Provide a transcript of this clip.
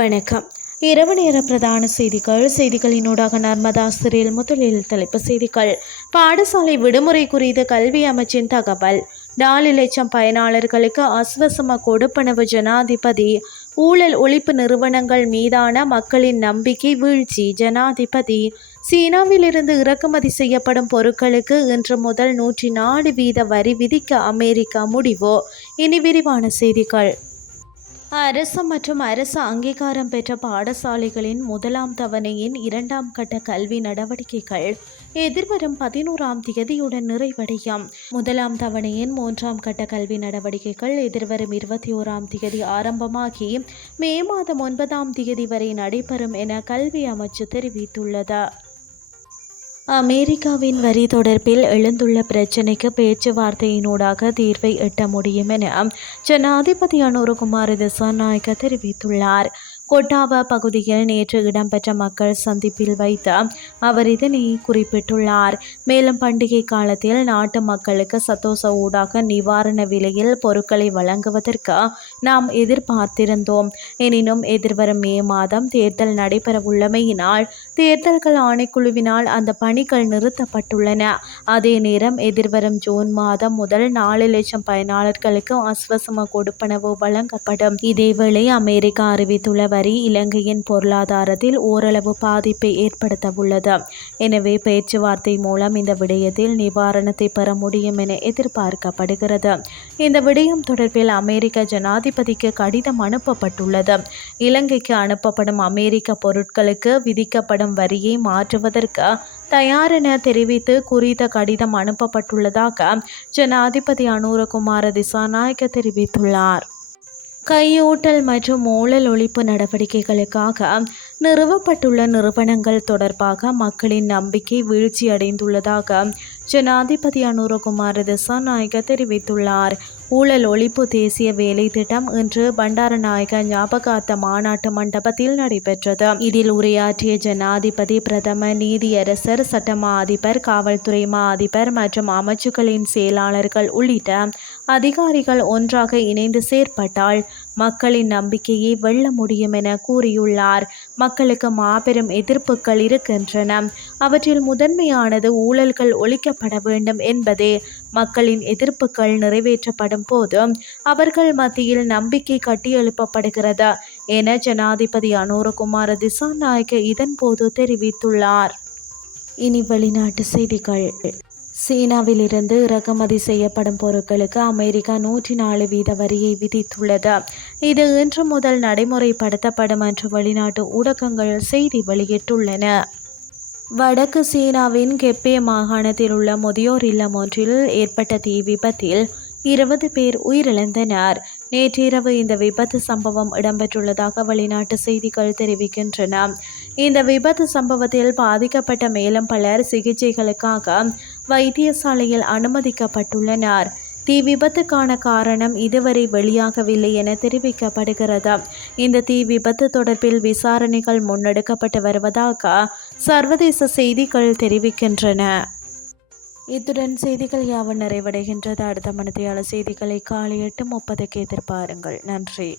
வணக்கம். இரவு நேர பிரதான செய்திகள். செய்திகளினூடாக நர்மதா சிறில் முதலில் தலைப்பு செய்திகள். பாடசாலை விடுமுறை குறித்து கல்வி அமைச்சின் தகவல். நாலு லட்சம் பயனாளர்களுக்கு அஸ்வசம கொடுப்பனவு ஜனாதிபதி. ஊழல் ஒழிப்பு நிறுவனங்கள் மீதான மக்களின் நம்பிக்கை வீழ்ச்சி ஜனாதிபதி. சீனாவிலிருந்து இறக்குமதி செய்யப்படும் பொருட்களுக்கு இன்று முதல் நூற்றி நாலு வீத வரி விதிக்க அமெரிக்கா முடிவு. இனி விரிவான செய்திகள். அரசு மற்றும் அரசு அங்கீகாரம் பெற்ற பாடசாலைகளின் முதலாம் தவணையின் இரண்டாம் கட்ட கல்வி நடவடிக்கைகள் எதிர்வரும் பதினோராம் தேதியுடன் நிறைவடையும். முதலாம் தவணையின் மூன்றாம் கட்ட கல்வி நடவடிக்கைகள் எதிர்வரும் இருபத்தி ஓராம் தேதி ஆரம்பமாகி மே மாதம் ஒன்பதாம் தேதி வரை நடைபெறும் என கல்வி அமைச்சு தெரிவித்துள்ளது. அமெரிக்காவின் வரி தொடர்பில் எழுந்துள்ள பிரச்சினைக்கு பேச்சுவார்த்தையினூடாக தீர்வை எட்ட முடியும் என ஜனாதிபதி அனுரகுமார் திசாநாயக்க தெரிவித்துள்ளார். கொட்டாவா பகுதியில் நேற்று இடம்பெற்ற மக்கள் சந்திப்பில் வைத்து அவர் இதனை குறிப்பிட்டுள்ளார். மேலும் பண்டிகை காலத்தில் நாட்டு மக்களுக்கு சத்தோச ஊடாக நிவாரண விலையில் பொருட்களை வழங்குவதற்கு நாம் எதிர்பார்த்திருந்தோம். எனினும் எதிர்வரும் மே மாதம் தேர்தல் நடைபெறவுள்ளமையினால் தேர்தல்கள் ஆணைக்குழுவினால் அந்த பணிகள் நிறுத்தப்பட்டுள்ளன. அதே நேரம் எதிர்வரும் ஜூன் மாதம் முதல் நாலு லட்சம் பயனாளர்களுக்கு ஆஸ்வசம கொடுப்பனவு வழங்கப்படும். இதேவேளை அமெரிக்கா அறிவித்துள்ள வரி இலங்கையின் பொருளாதாரத்தில் ஓரளவு பாதிப்பை ஏற்படுத்த உள்ளது எனவே பேச்சுவார்த்தை மூலம் இந்த விடயத்தில் நிவாரணத்தை பெற முடியும் என எதிர்பார்க்கப்படுகிறது. இந்த விடயம் தொடர்பில் அமெரிக்க ஜனாதிபதிக்கு கடிதம் அனுப்பப்பட்டுள்ளது. இலங்கைக்கு அனுப்பப்படும் அமெரிக்க பொருட்களுக்கு விதிக்கப்படும் வரியை மாற்றுவதற்கு தயாரென தெரிவித்து குறித்த கடிதம் அனுப்பப்பட்டுள்ளதாக ஜனாதிபதி அனுரகுமார திசாநாயக்க தெரிவித்துள்ளார். கையூட்டல் மற்றும் ஊழல் ஒழிப்பு நடவடிக்கைகளுக்காக நிறுவப்பட்டுள்ள நிறுவனங்கள் தொடர்பாக மக்களின் நம்பிக்கை வீழ்ச்சியடைந்துள்ளதாக ஜனாதிபதி அனுரகுமார திசாநாயக்க தெரிவித்துள்ளார். ஊழல் ஒழிப்பு தேசிய வேலை திட்டம் இன்று பண்டாரநாயக ஞாபகார்த்த மாநாட்டு மண்டபத்தில் நடைபெற்றது. இதில் உரையாற்றிய ஜனாதிபதி பிரதம நீதியரசர் சட்டமா அதிபர் காவல்துறை மா அதிபர் மற்றும் அமைச்சுக்களின் செயலாளர்கள் உள்ளிட்ட அதிகாரிகள் ஒன்றாக இணைந்து செயற்பட்டால் மக்களின் நம்பிக்கையை வெல்ல முடியும் என கூறியுள்ளார். மக்களுக்கு மாபெரும் எதிர்ப்புகள் இருக்கின்றன. அவற்றில் முதன்மையானது ஊழல்கள் ஒழிக்கப்பட வேண்டும் என்பதே மக்களின் எதிர்ப்புகள் நிறைவேற்றப்படும் போது அவர்கள் மத்தியில் நம்பிக்கை கட்டியெழுப்பப்படுகிறது என ஜனாதிபதி அனுரகுமார திசாநாயக்க இதன்போது தெரிவித்துள்ளார். இனி வெளிநாட்டு செய்திகள். சீனாவிலிருந்து இறக்குமதி செய்யப்படும் பொருட்களுக்கு அமெரிக்கா நூற்றி நாலு வீத வரியை விதித்துள்ளது. இது இன்று முதல் நடைமுறைப்படுத்தப்படும் என்று வெளிநாட்டு ஊடகங்கள் செய்தி வெளியிட்டுள்ளன. வடக்கு சீனாவின் கெப்பே மாகாணத்தில் உள்ள முதியோர் இல்லம் ஒன்றில் ஏற்பட்ட தீ விபத்தில் இருபது பேர் உயிரிழந்தனர். நேற்றிரவு இந்த விபத்து சம்பவம் இடம்பெற்றுள்ளதாக வெளிநாட்டு செய்திகள் தெரிவிக்கின்றன. இந்த விபத்து சம்பவத்தில் பாதிக்கப்பட்ட மேலும் பலர் சிகிச்சைகளுக்காக வைத்தியசாலையில் அனுமதிக்கப்பட்டுள்ளனர். தீ விபத்துக்கான காரணம் இதுவரை வெளியாகவில்லை என தெரிவிக்கப்படுகிறது. இந்த தீ விபத்து தொடர்பில் விசாரணைகள் முன்னெடுக்கப்பட்டு வருவதாக சர்வதேச செய்திகள் தெரிவிக்கின்றன. இத்துடன் செய்திகள் யாவும் நிறைவடைகின்றது. அடுத்த மனதையாள செய்திகளை காலை எட்டு முப்பதுக்கு எதிர்பாருங்கள். நன்றி.